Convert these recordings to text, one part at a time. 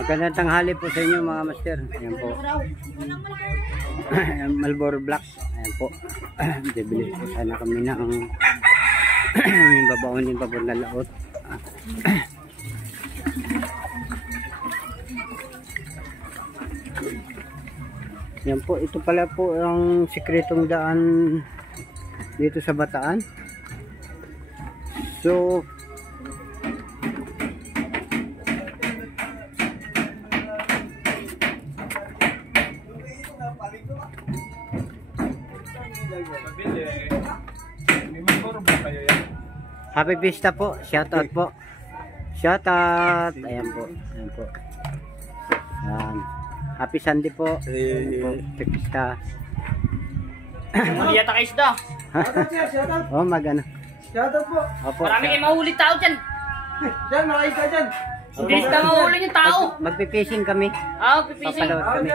Magandang tanghali po sa inyo mga master. Ayan po. Marlboro Black. Ayan po. Bibilis po sana kami na ang yung babaon yung babor na laot. Yan po, ito pala po ang sikretong daan dito sa Bataan. So Happy Pista po, shoutout po. Shoutout. Ayan po. Ayan po. Ayan. Happy Sunday po. Happy Pista. Yata kayo isda. Oh, magano. Shoutout po. Opo. Marami kayong mahuli tao dyan. Diyan, maraming ka dyan. Hindi ka mahuli yung tao. Magpipishing kami. Pipising. Papalawat kami.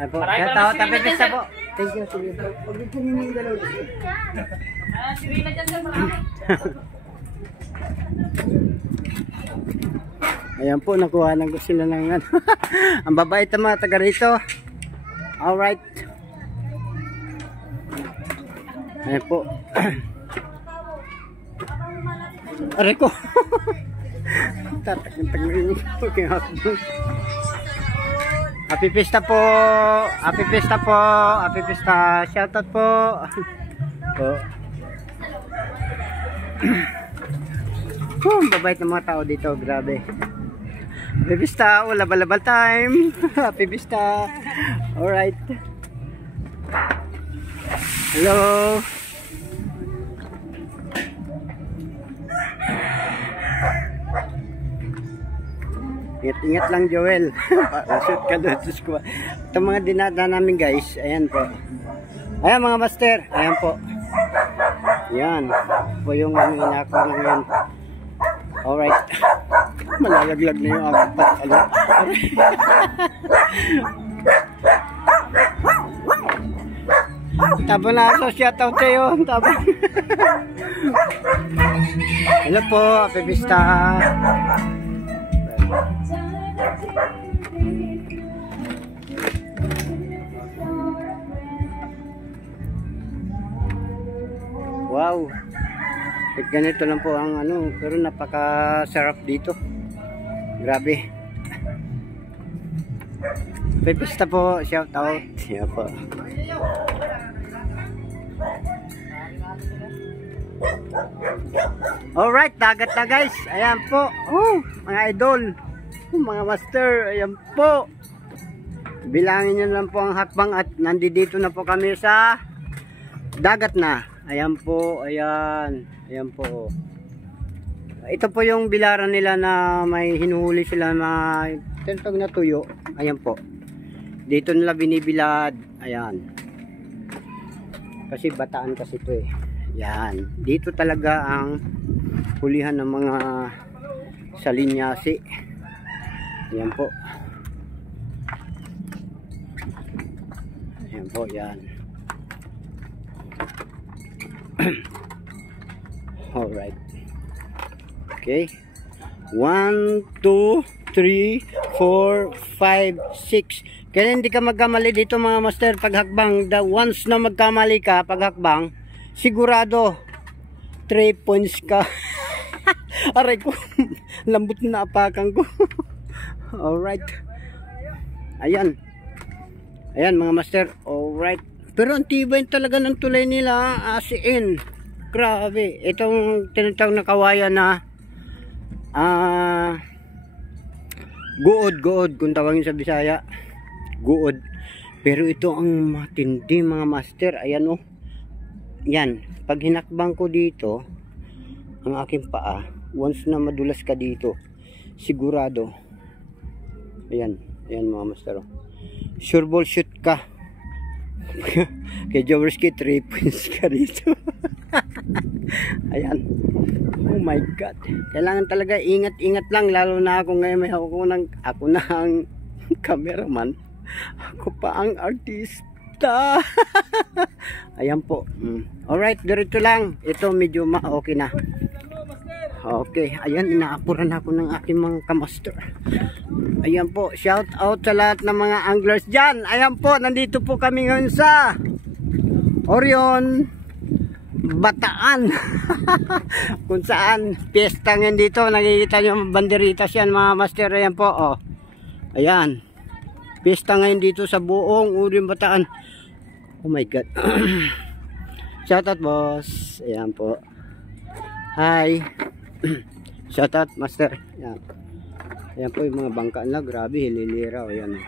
Ayan po. Marami Shoutout. pa naman Happy si Pista Rina po. Thank you. Sige. Pag pumingin dalaw. Si Rina dyan sir, marami. Ayan po, nakuha ko sila ng ano. Ang babait na mga taga rito. Alright. Ayan po. Aray ko. Tatakintang Happy Pista po. Happy Pista po. Happy Pista. Shoutout po. Babait ng mga tao dito. Grabe. Happy Pista. Labal-labal time. Happy Pista. Alright. Hello. Ingat lang Joel. Shoot ka doon. Ito mga dinada namin guys. Ayan po. Ayan mga master. Ayan po. Yan. Po yung inako na yan. Alright. Malalaglag na yung aking patalo. Tabo na ako. Shoutout sa'yo. Tabo. Hello po. Happy Pista. Wow. Ganito lang po ang ano, pero napakasarap dito. Grabe. Happy Pista po, shout out. Yeah po. Alright, dagat na guys. Ayan po. Oh, mga idol. Oh, mga master, ayan po. Bilangin nyo lang po ang hakbang at nandito na po kami sa dagat na. Ayan po, ayan. Ayan po. Ito po yung bilaran nila na may hinuhuli sila na tinatawag na tuyo. Ayan po. Dito nila binibilad. Ayan. Kasi Bataan kasi ito eh. Ayan. Dito talaga ang hulihan ng mga salinyasi. Ayan po. Ayan po, yan. Alright. Okay. 1, 2, 3, 4, 5, 6. Kaya hindi ka magkamali dito mga master paghakbang. Once na magkamali ka paghakbang, sigurado 3 points ka. Aray ko. Lambot na apakan ko. Alright. Ayan. Ayan mga master. Alright. Pero ang tibay talaga ng tulay nila, asiin. Grabe. Itong tinatawag na kawayan na guod kung tawagin sa Bisaya. Guod. Pero ito ang matindi mga master. Ayan oh. Yan. Pag hinakbang ko dito, ang aking paa, once na madulas ka dito, sigurado. Ayan. Ayan mga master oh. Sure ball shoot ka. Kay Jaworski 3 points ka dito. Ayan. Oh my god. Kailangan talaga ingat-ingat lang, lalo na ako ngayon may ako na ang cameraman. Ako pa ang artista. pista. Ayan po. Alright, diretso lang. Ito medyo okay na. Okay, ayan, inaapuran ako ng aking mga kamaster. Ayan po, shout out sa lahat ng mga anglers dyan. Ayan po, nandito po kami ngayon sa Orion, Bataan. Kung saan, piyesta ngayon dito. Nakikita nyo banderitas yan mga master. Ayan po, oh. Ayan. Piyesta ngayon dito sa buong Orion, Bataan. Oh my God. Shout out boss. Ayan po. Hi. Shout out master. Ayan. Ayan po yung mga bangka na. Grabe, hililira. Ayan.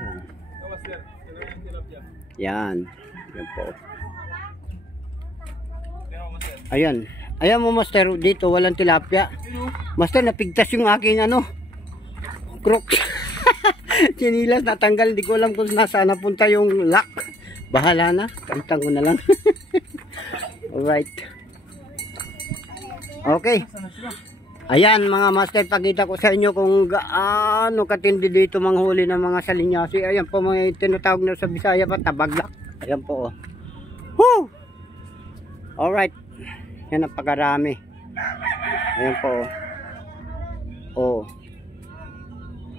Ayan. Ayan. Ayan po. Ayan. Ayan mo master, dito walang tilapia. Master, napigtas yung aking ano, crocs. Sinilas natanggal, hindi ko alam kung nasaan napunta yung lock. Bahala na, kalitan ko na lang. Alright. Okay. Ayan mga master, pakita ko sa inyo kung gaano katindi dito manghuli ng mga salinyasi. Ayan po mga tinatawag na sa Bisaya pa, tabaglak. Ayan po, oh. Woo! Alright. Yan, napakarami. Ayan po, oh.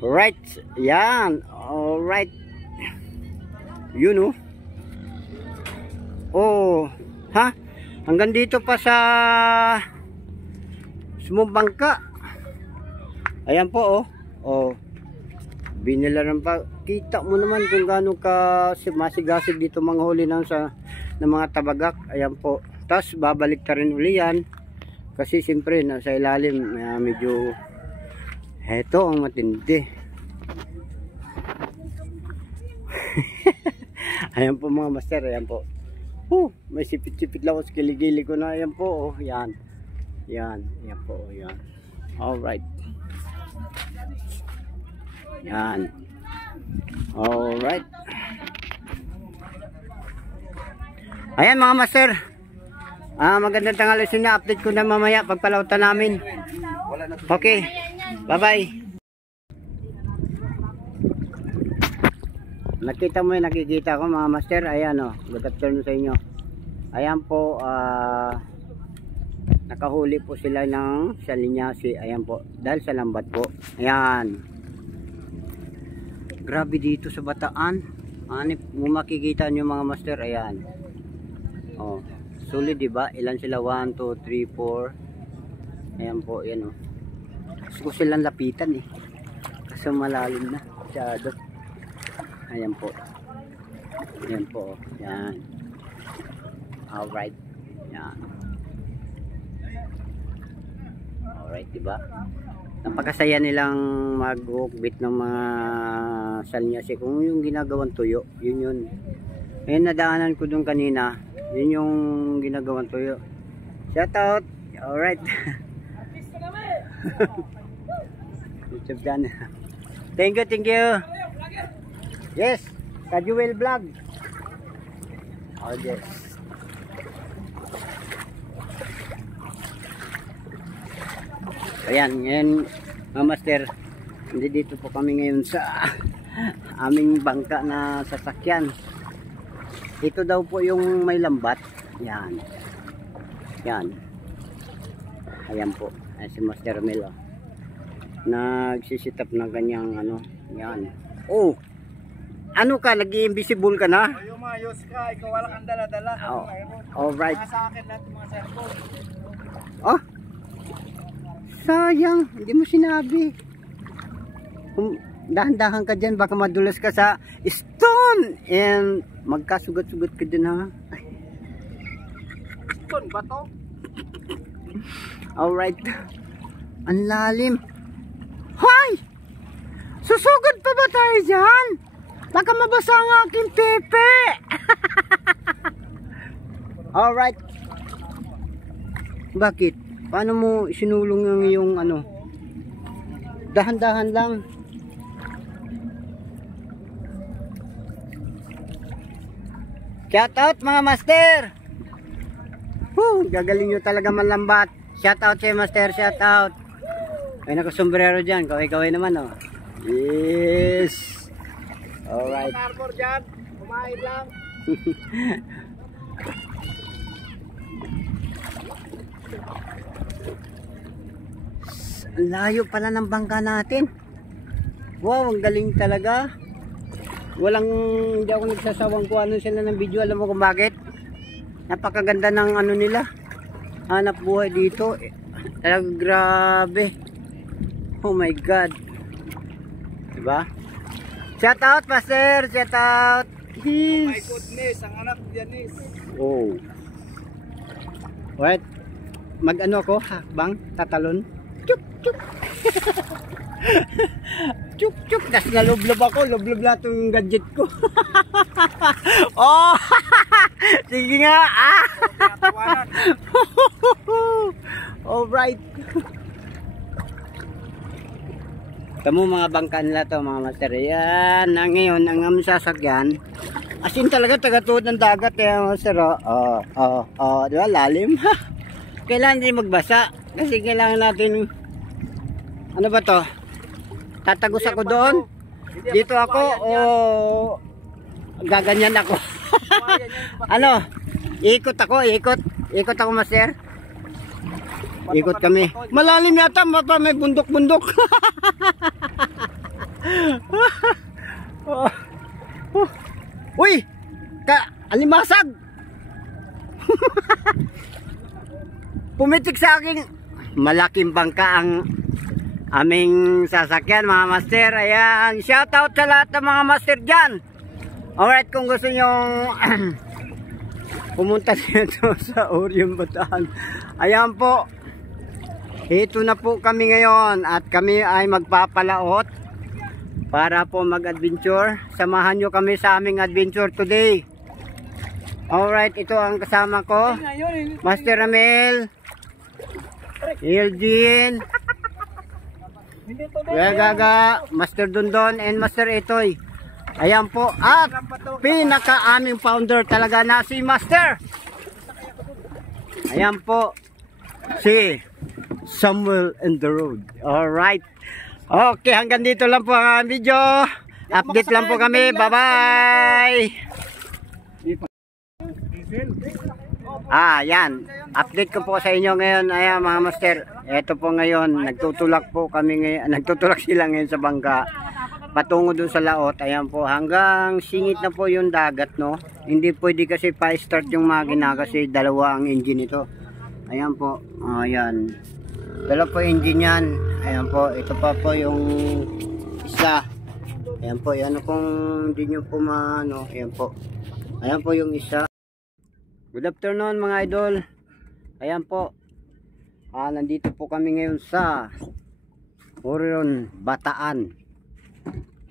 Right. Yan. Alright. Yun, oh. Oh. Ha? Hanggang dito pa sa sumubangka. Ayan po, oh. Oh. Binilaran pa. Kita mo naman kung gaano ka masigasig dito manghuli ng mga tabagak. Ayan po. Tapos babalik ta rin uli yan. Kasi siyempre nasa ilalim medyo heto ang matindi. Ayan po mga master. Ayan po. May sipit-sipit lang sa kiligili ko na. Ayan po, oh. Yan. Yan. Ayan po. Yan. Alright. Yan. Alright. Ayan mga master. Magandang tanghali sa inyo. Update ko na mamaya pagpalautan namin. Okay. Bye-bye. Nakita mo yung nakikita ko mga master. Ayan, oh. Good afternoon sa inyo. Ayan po. Nakahuli po sila ng salinyasi. Ayan po. Dahil sa lambat po. Ayan. Grabe dito sa Bataan. Kung makikita nyo mga master. Ayan. Oh. Solid diba? Ilan sila? 1, 2, 3, 4. Ayan po. Ayan, oh. Gusto ko silang lapitan eh. Kasi malalim na. Masyado. Ayan po. Ayan po. Ayan. Alright. Ayan. Alright, diba? Napakasaya nilang mag-hookbit ng mga salinyasi. Kung yung ginagawang tuyo, yun yun. Ayun, nadaanan ko dun kanina. Yun yung ginagawang tuyo. Shout out. Alright. YouTube dyan. Thank you, thank you. Yes, Kajuel Vlog. Oh, yes. Ayan, ngayon mga master, hindi dito po kami ngayon sa aming bangka na sasakyan. Ito daw po yung may lambat. Yan. Yan. Ayan po. Ayan si Master Mel. Nagsisitap ng kanyang ano. Yan. Oh! Ano ka? Nag-i-invisible ka na? Yung mayos ka, ikaw wala kang dala-dala. Oh. Alright. Sa akin lahat mga cellphone. Oh! Sayang. Hindi mo sinabi. Dahan-dahan ka dyan. Baka madulas ka sa stone. And magkasugat-sugat ka dyan ha. Stone ba to? Alright. Ang lalim. Hoy! Susugod pa ba tayo dyan? Baka mabasa ang aking pepe. Alright. Bakit? Paano mo sinulong yung iyong ano? Dahan-dahan lang. Shout out mga master. Gagaling nyo talaga manlambat. Shout out sa master, shout out. May nakasombrero dyan. Kaway-kaway naman oh. Yes. Alright. Kain lang. Ang layo pala ng bangka natin. Wow, ang galing talaga. Hindi ako nagsasawang kung ano sila ng video. Alam mo kung bakit? Napakaganda ng ano nila. Hanap buhay dito. Talaga grabe. Oh my God. Diba? Shout out, Master. Shout out. Oh my goodness, ang anak diyan is. Oh. What? Mag-ano ako? Hakbang? Tatalon? Chuk, chuk. Chuk, chuk. Tas nalublob ako. Lublob na itong gadget ko. Oh! Sige nga. Ah! Tinatawanan. Alright. Tamo mga bangka nila to mga master. Yan. Ngayon, ang aming sasakyan. As in talaga taga-tuod ng dagat. Master. Diba? Lalim. Kailangan din magbasa. Kasi kailangan natin. Ano ba to? Tatagos ako doon. Dito ako. O gaganyan ako. Ano? Ikot ako. Ikot ako master. Ikot kami. Malalim yata, may bundok-bundok. Uy! Alimasag! Pumitik sa aking malaking bangka ang aming sasakyan mga master. Ayan, shout out sa lahat ng mga master dyan. Alright, kung gusto nyong pumunta dito sa Orion Bataan. Ayan po. Ito na po kami ngayon at kami ay magpapalaot para po mag-adventure. Samahan nyo kami sa aming adventure today. Alright, ito ang kasama ko. Master Ramel, Eldin, Gaga, Master Dundon, and Master Etoy. Ayan po. At pinaka aming founder talaga na si Master. Ayan po. Si Samuel and the Road. Alright. Okay, hanggang dito lang po ang video. Update lang po kami. Bye-bye. Yan. Update ko po sa inyo ngayon. Ayan mga master. Ito po ngayon. Nagtutulak po kami ngayon. Nagtutulak sila ngayon sa bangka. Patungo dun sa laot. Ayan po. Hanggang singit na po yung dagat, no? Hindi pwede kasi pa-start yung makina kasi dalawa ang engine ito. Ayan po. Ayan. Dalawa po engine yan. Ayan po. Ito pa po yung isa. Ayan po. Ayan kung hindi nyo po maano. Ayan po. Ayan po yung isa. Good afternoon mga idol. Ayan po. Nandito po kami ngayon sa Orion Bataan.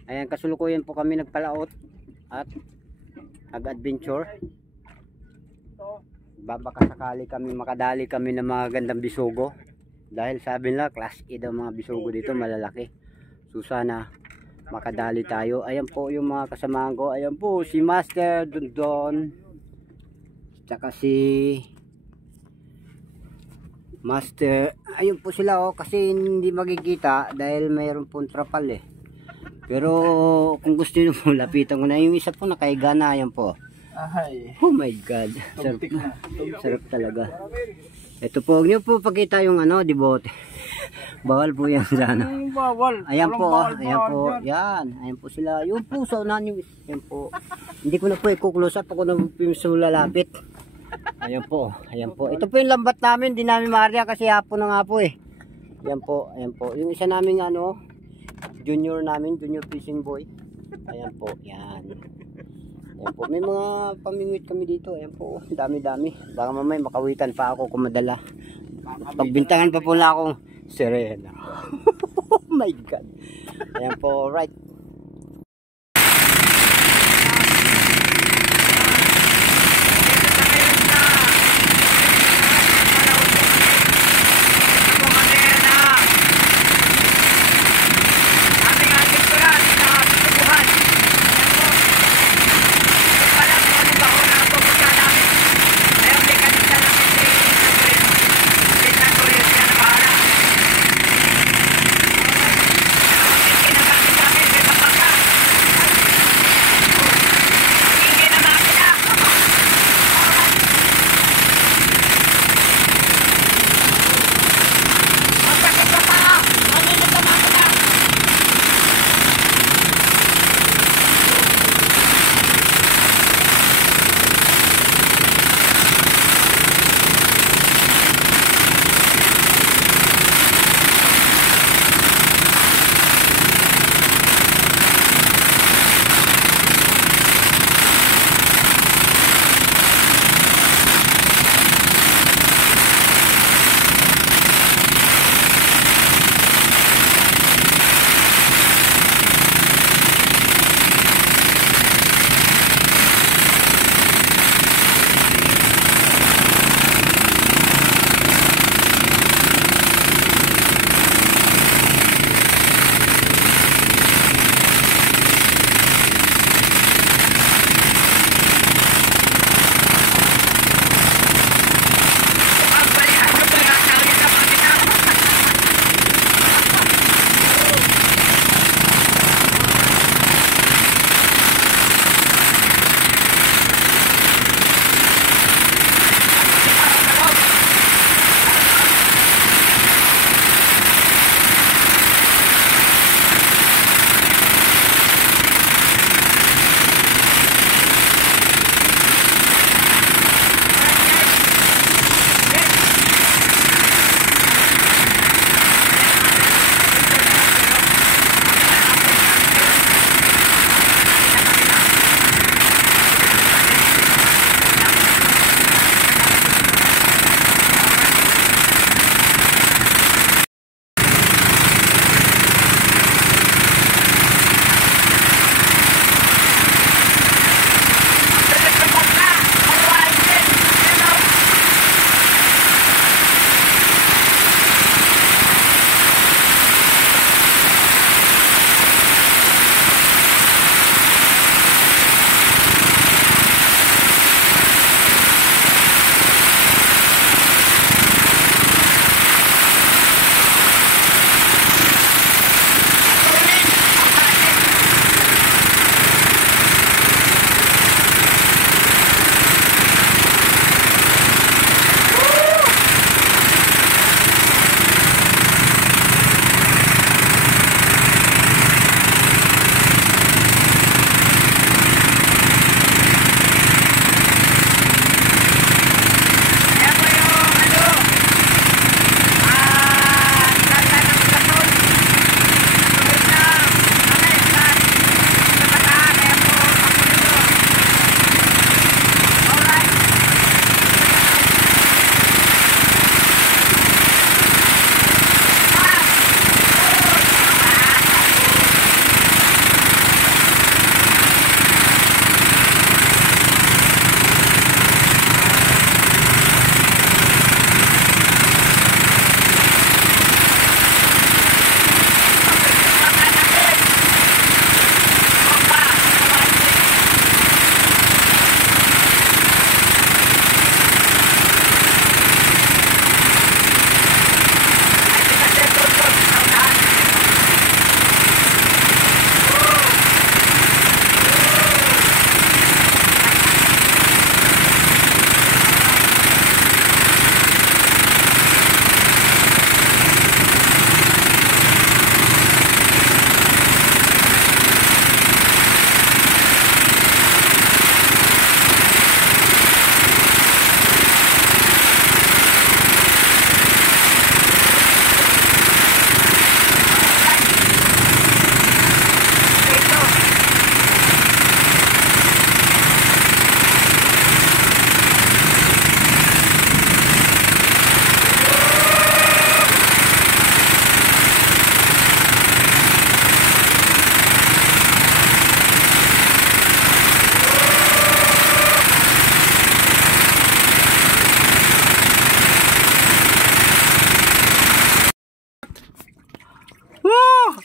Ayan, kasulukuyan po kami nagpalaot at nag-adventure. Baka sakali kami makadali kami ng mga gandang bisugo. Dahil sabi nila class A daw mga bisugo dito, malalaki. So sana makadali tayo. Ayan po yung mga kasamahan ko. Ayan po si Master Dundon. Tsaka si Master. Ayun po sila kasi hindi magkikita dahil mayroon pong trapal eh. Pero kung gusto nyo po lapitan ko na. Yung isa po nakahiga na. Ayan po. Oh my God. Sarap, sarap talaga. Ito po, huwag nyo po pakita yung dibote. Bawal po yan sana. Ayan po, ayan po. Yan, ayan po sila. Yung po, sa unahan yung ayan po. Hindi ko na po i-close up. Ako na po lalapit. Ayan po, ayan po. Ito po yung lambat namin. Hindi namin maarya kasi hapon na nga po eh. Ayan po, ayan po. Yung isa namin junior namin, junior fishing boy. Ayan po, yan. Ayan po, may mga pamingwit kami dito. Ayan po, dami-dami. Baka mamay makawitan pa ako kung madala. Pagbintangan pa po na akong Serena. Oh my God. Ayan po, right.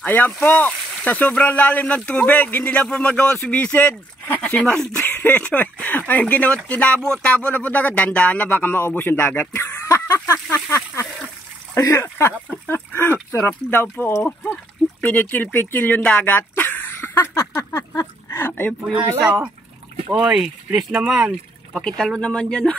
Ayan po, sa sobrang lalim ng tubig, hindi na po magawa sumisid. Si Master ito, ay ginawa, tinabo na po dagat. Dandaan na, baka maubos yung dagat. Sarap daw po, oh. Pinichil-pichil yung dagat. Ayun po yung isa, oh. Oy, please naman, pakitalo naman dyan.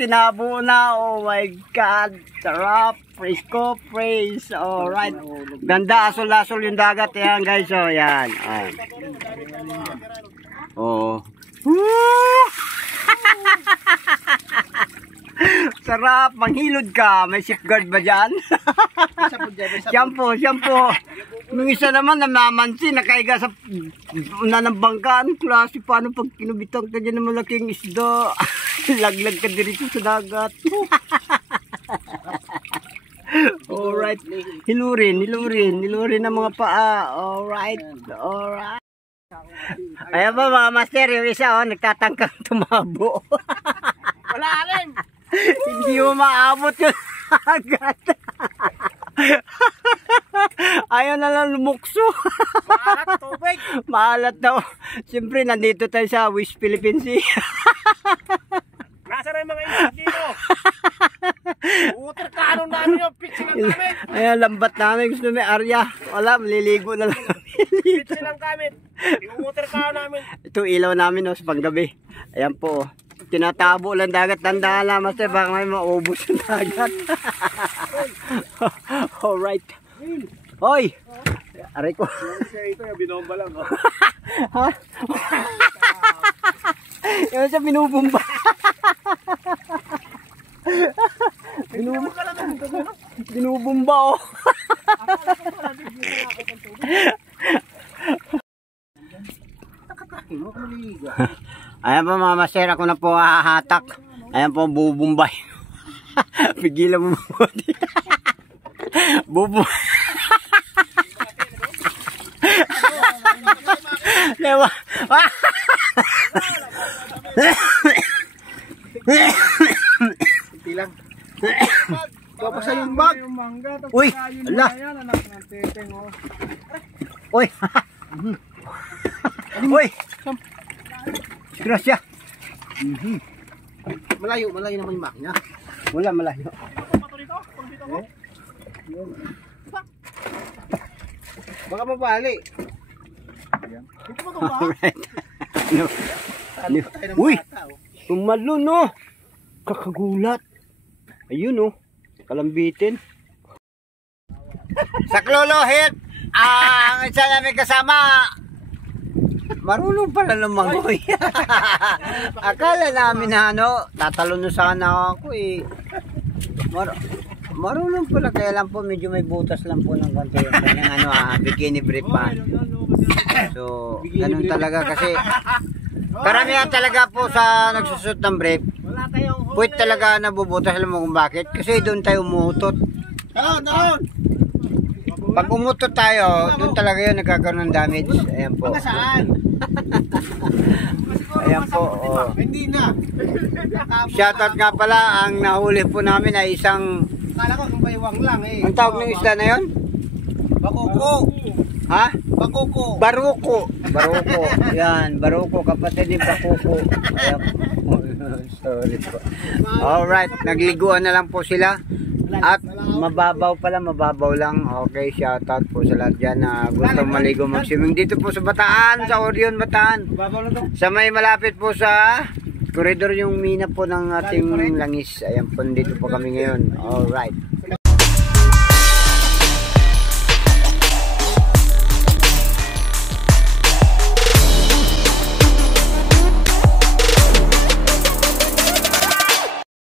Tinabo na, oh my God. Sarap, praise ko, praise. Alright, ganda, asol-asol yung dagat. Yan guys, oh, yan. Oh. Sarap, manghilod ka. May safeguard ba dyan? Shampoo. Nung isa naman, namamansin, nakaiga sa nanambangkaan. Klase, paano pag kinubitan ka dyan ng malaking isda? Laglag ka dito sa dagat. Alright. Hilurin ang mga paa. Alright. Ayan ba mga master, yung isa, oh, nagtatangkang tumabo. Wala alin. Hindi mo maabot yung dagat. Ayaw na lang lumukso. Maalat tubig. Maalat daw. Siyempre, nandito tayo sa West Philippine Sea. Nasa rin mga isip dito. Water cannon namin yung pitch lang kami. Ayan, lambat namin. Gusto may area. Wala, maliligo na lang. Pitch lang kami. Yung water cannon namin. Ito ilaw namin, oh, sa panggabi. Ayan po, oh. Tinatabo lang dagat. Tandaan lang, master, baka may maubos yung dagat. Alright. Hoy! Aray ko. Siya ito yung binomba lang. Oh. Ha? Yung siya binubumba. Binubumba, oh. Ayan po mga master, ako na po hahatak. Ayan po, bubumbay. Pigilan mo po. Bubu. Lewa. Tilang. Tapos sa yung bag. Uy, ala. Uy. Uy. Grasya. Malayo naman yung makina. Wala, malayo. Baka mabali. Alright. Uy, tumalo, no. Kakagulat. Ayun, no. Kalambitin. Sa Klolo Hill, ang isa namin kasama, marunong pala lumangoy. Akala namin na ano, tatalon na sana ako eh. Marunong pala, kaya lang po medyo may butas lang po ng konti yung kanyang ano, bikini brief pa. So, ganun talaga kasi karamihan talaga po sa nagsusot ng brief. Puwit talaga nabubutas, alam mo kung bakit? Kasi doon tayo umutot. Doon! Pag umutot tayo, doon talaga yun nagkakaroon ng damage. Ayan po. Saan? Ayan po. Oh. Hindi na. Shoutout nga pala, ang nahuli po namin ay isang... Kala ko kung baywang lang eh. Ang tawag ng isda na yun? Bakuko. Ha? Bakuko. Baruko. Baruko. Yan, baruko. Kapatid ni Bakuko. Ayan po. Sorry po. Alright, nagliguan na lang po sila. At mababaw pala, mababaw lang. Okay, shoutout po sa lahat dyan na gusto maligo mag-swimming. Dito po sa Bataan, sa Orion, Bataan. Sa may malapit po sa koridor yung mina po ng ating langis. Ayan po, dito po kami ngayon. Alright.